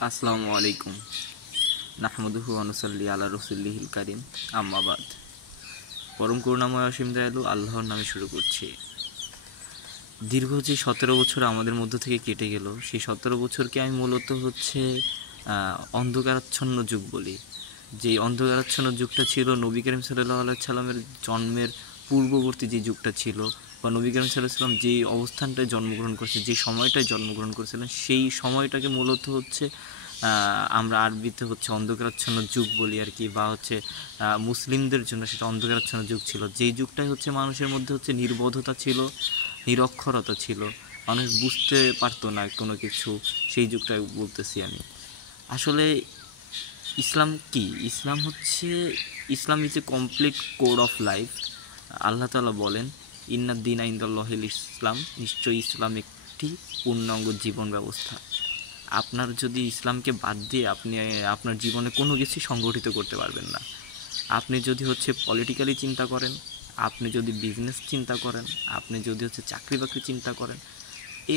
আসসালামু আলাইকুম। নাহমাদুহু ওয়া নুসাল্লি আলা রাসূলিহিল কারীম, আম্মা বাদ। পরম করুণাময় অসীম দয়ালু আল্লাহর নামে শুরু করছি। দীর্ঘ যে 17 বছর আমাদের মধ্য থেকে কেটে গেল, সেই 17 বছরকে আমি মূলত অন্ধকারাচ্ছন্ন যুগ বলি। যেই অন্ধকারাচ্ছন্ন যুগটা ছিল নবী করিম সাল্লাল্লাহু আলাইহি সাল্লামের জন্মের পূর্ববর্তী যে যুগটা ছিল, বা নবী করিম সাল্লাল্লাহু আলাইহি সাল্লাম যেই অবস্থানটায় জন্মগ্রহণ করেছেন, যেই সময়টায় জন্মগ্রহণ করেছিলেন, সেই সময়টাকে মূলত আমরা আরবিতে অন্ধকারাচ্ছন্ন যুগ বলি আর কি, বা মুসলিমদের জন্য সেটা অন্ধকারাচ্ছন্ন যুগ ছিল। যেই যুগটাই মানুষের মধ্যে নির্বোধতা ছিল, নিরক্ষরতা ছিল, মানুষ বুঝতে পারতো না কোনো কিছু। সেই যুগটাই বলতেছি আমি। আসলে ইসলাম কি? Islam is a complete code of life. আল্লাহ তাআলা বলেন, ইন্নাদ দীনা ইনদাল্লাহিল ইসলাম, নিশ্চয়ই ইসলাম একটি পূর্ণাঙ্গ জীবন ব্যবস্থা। আপনার যদি ইসলামকে বাদ দিয়ে আপনি আপনার জীবনে কোনো কিছু সংগঠিত করতে পারবেন না। আপনি যদি পলিটিক্যালি চিন্তা করেন, আপনি যদি বিজনেস চিন্তা করেন, আপনি যদি চাকরি বাকরি চিন্তা করেন,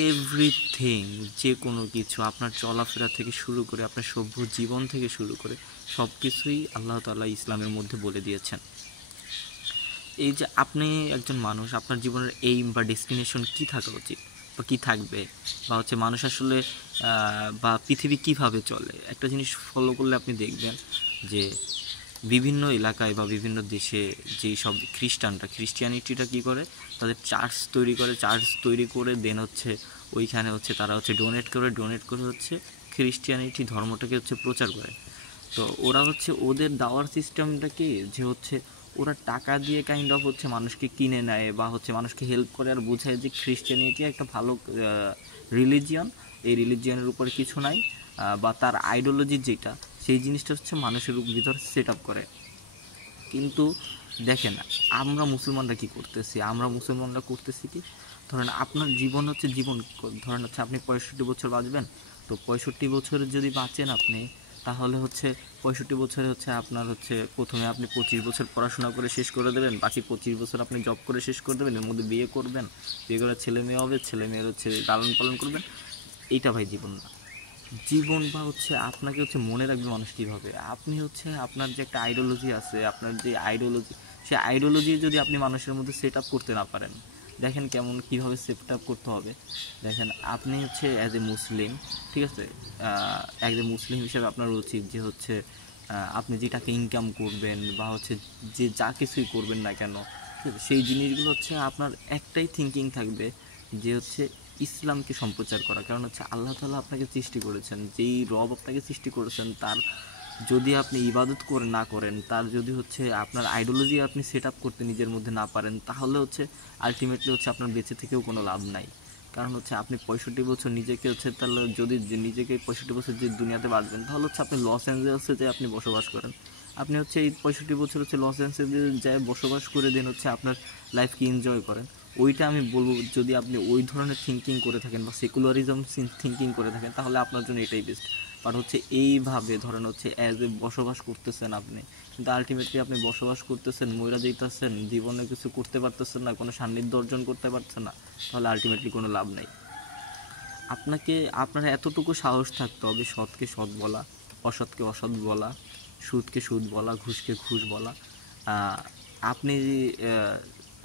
এভরিথিং, যে কোনো কিছু, আপনার চলাফেরা থেকে শুরু করে আপনার সভ্য জীবন থেকে শুরু করে সব কিছুই আল্লাহ তাআলা ইসলামের মধ্যে বলে দিয়েছেন। এই যে আপনি একজন মানুষ, আপনার জীবনের এইম বা ডেস্টিনেশন কী থাকা উচিত বা কী থাকবে, বা মানুষ আসলে বা পৃথিবী কিভাবে চলে, একটা জিনিস ফলো করলে আপনি দেখবেন যে বিভিন্ন এলাকায় বা বিভিন্ন দেশে যেই সব ক্রিশ্চিয়ানিটিটা কী করে, তাদের চার্চ তৈরি করে দেন ওইখানে তারা ডোনেট করে ক্রিশ্চিয়ানিটি ধর্মটাকে প্রচার করে। তো ওরা ওদের দাওয়ার সিস্টেমটা কি, যে ওরা টাকা দিয়ে কাইন্ড অফ মানুষকে কিনে নেয়, বা মানুষকে হেল্প করে আর বোঝায় যে ক্রিশ্চিয়ানিটি একটা ভালো রিলিজিয়ন, এই রিলিজিয়নের উপরে কিছু নাই, বা তার আইডিওলজি যেটা, সেই জিনিসটা মানুষের ভিতর সেট আপ করে। কিন্তু দেখেন, আমরা মুসলমানরা করতেছি কি, ধরেন আপনার জীবন জীবন, ধরেন আপনি 65 বছর বাঁচবেন। তো 65 বছর যদি বাঁচেন আপনি, তাহলে 65 বছরে আপনার প্রথমে আপনি 25 বছর পড়াশোনা করে শেষ করে দেবেন, বাকি 25 বছর আপনি জব করে শেষ করে দেবেন, এর মধ্যে বিয়ে করবেন, বিয়ে করে ছেলে মেয়ে হবে, ছেলে মেয়ের লালন পালন করবেন। এইটা ভাই জীবন না। জীবন বা আপনাকে মনে রাখবে মানুষ কীভাবে, আপনি আপনার যে একটা আইডিওলজি আছে, আপনার যে আইডিওলজি, সেই আইডিওলজি যদি আপনি মানুষের মধ্যে সেট আপ করতে না পারেন, দেখেন কীভাবে সেট আপ করতে হবে। দেখেন, আপনি অ্যাজ এ মুসলিম, ঠিক আছে, অ্যাজ এ মুসলিম হিসেবে আপনার উচিত যে আপনি যেটাকে ইনকাম করবেন, বা যে যা কিছুই করবেন না কেন, সেই জিনিসগুলো আপনার একটাই থিঙ্কিং থাকবে, যে ইসলামকে সম্প্রচার করা। কারণ আল্লাহ তাআলা আপনাকে সৃষ্টি করেছেন, যেই রব আপনাকে সৃষ্টি করেছেন, তার যদি আপনি ইবাদত করে না করেন, তার যদি আপনার আইডিওলজি আপনি সেট আপ করতে নিজের মধ্যে না পারেন, তাহলে আলটিমেটলি আপনার বেঁচে থেকেও কোনো লাভ নাই। কারণ আপনি 65 বছর নিজেকে তাহলে যদি নিজেকে 65 বছর যে দুনিয়াতে বাঁচবেন, তাহলে আপনি লস অ্যাঞ্জেলেসে যে আপনি বসবাস করেন, আপনি এই 65 বছর লস অ্যাঞ্জেলেসে যায় বসবাস করে দেন আপনার লাইফকে এনজয় করেন। ওইটা আমি বলবো, যদি আপনি ওই ধরনের থিঙ্কিং করে থাকেন বা সেকুলারিজম থিঙ্কিং করে থাকেন, তাহলে আপনার জন্য এটাই বেস্ট। বাট এইভাবে ধরেন অ্যাজ এ বসবাস করতেছেন আপনি, কিন্তু আলটিমেটলি আপনি বসবাস করতেছেন, মইরা যাইতেছেন, জীবনে কিছু করতে পারতেছেন না, কোনো সান্নিধ্য অর্জন করতে পারছেন না, তাহলে আলটিমেটলি কোনো লাভ নাই। আপনার এতটুকু সাহস থাকতে হবে সৎকে সৎ বলা, অসৎকে অসৎ বলা, সুদকে সুদ বলা, ঘুষকে ঘুষ বলা, আপনি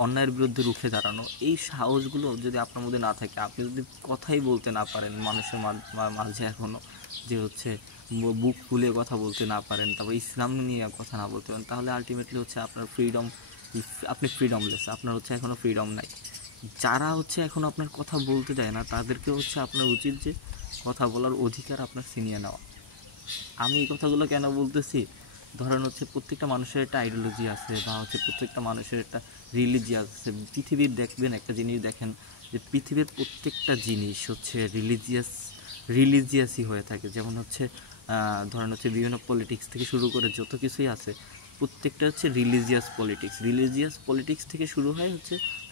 অন্যায়ের বিরুদ্ধে রুখে দাঁড়ানো। এই সাহসগুলো যদি আপনার মধ্যে না থাকে, আপনি যদি কথাই বলতে না পারেন মানুষের মাঝে এখনও, যে বুক খুলে কথা বলতে না পারেন, তারপর ইসলাম নিয়ে কথা না বলতে পারেন, তাহলে আলটিমেটলি আপনার আপনি ফ্রিডমলেস, আপনার এখনও ফ্রিডম নাই। যারা এখনও আপনার কথা বলতে দেয় না, তাদেরকে আপনার উচিত যে কথা বলার অধিকার আপনার ছিনিয়ে নেওয়া। আমি এই কথাগুলো কেন বলতেছি, ধরেন প্রত্যেকটা মানুষের একটা আইডিওলজি আছে, বা প্রত্যেকটা মানুষের একটা রিলিজিয়াস আছে। পৃথিবীর দেখবেন একটা জিনিস, দেখেন যে পৃথিবীর প্রত্যেকটা জিনিস রিলিজিয়াসই হয়ে থাকে। যেমন ধরেন বিভিন্ন পলিটিক্স থেকে শুরু করে যত কিছুই আছে, প্রত্যেকটা রিলিজিয়াস পলিটিক্স থেকে শুরু হয়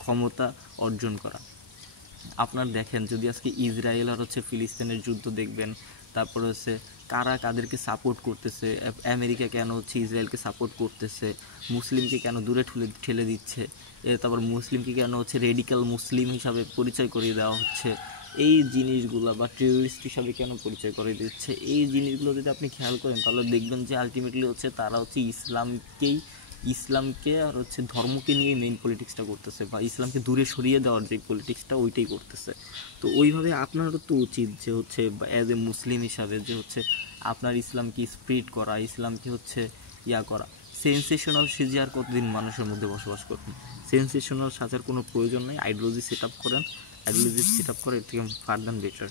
ক্ষমতা অর্জন করা। আপনার দেখেন, যদি আজকে ইসরায়েল আর ফিলিস্তিনের যুদ্ধ দেখবেন, তারপর কারা কাদেরকে সাপোর্ট করতেছে, আমেরিকা কেন ইসরায়েলকে সাপোর্ট করতেছে, মুসলিমকে কেন দূরে ঠেলে দিচ্ছে, তারপর মুসলিমকে কেন রেডিক্যাল মুসলিম হিসাবে পরিচয় করিয়ে দেওয়া হচ্ছে, এই জিনিসগুলো বা টেররিস্ট হিসাবে কেন পরিচয় করে দিচ্ছে, এই জিনিসগুলো যদি আপনি খেয়াল করেন তাহলে দেখবেন যে আলটিমেটলি হচ্ছে তারা হচ্ছে ইসলামকে আর হচ্ছে ধর্মকে নিয়ে মেইন পলিটিক্সটা করতেছে, বা ইসলামকে দূরে সরিয়ে দেওয়ার যে পলিটিক্সটা ওইটাই করতেছে। তো ওইভাবে আপনারও তো উচিত যে হচ্ছে অ্যাজ এ মুসলিম হিসাবে যে হচ্ছে আপনার ইসলামকে স্প্রিড করা, ইসলামকে হচ্ছে করা। সেন্সেশনাল সেজে আর কতদিন মানুষের মধ্যে বসবাস করবেন? সেন্সেশনাল সাজার কোনো প্রয়োজন নেই, আইডিওলজি সেট আপ করেন, আইডিওলজি সেট আপ করে এর থেকে ফার দ্যান বেটার।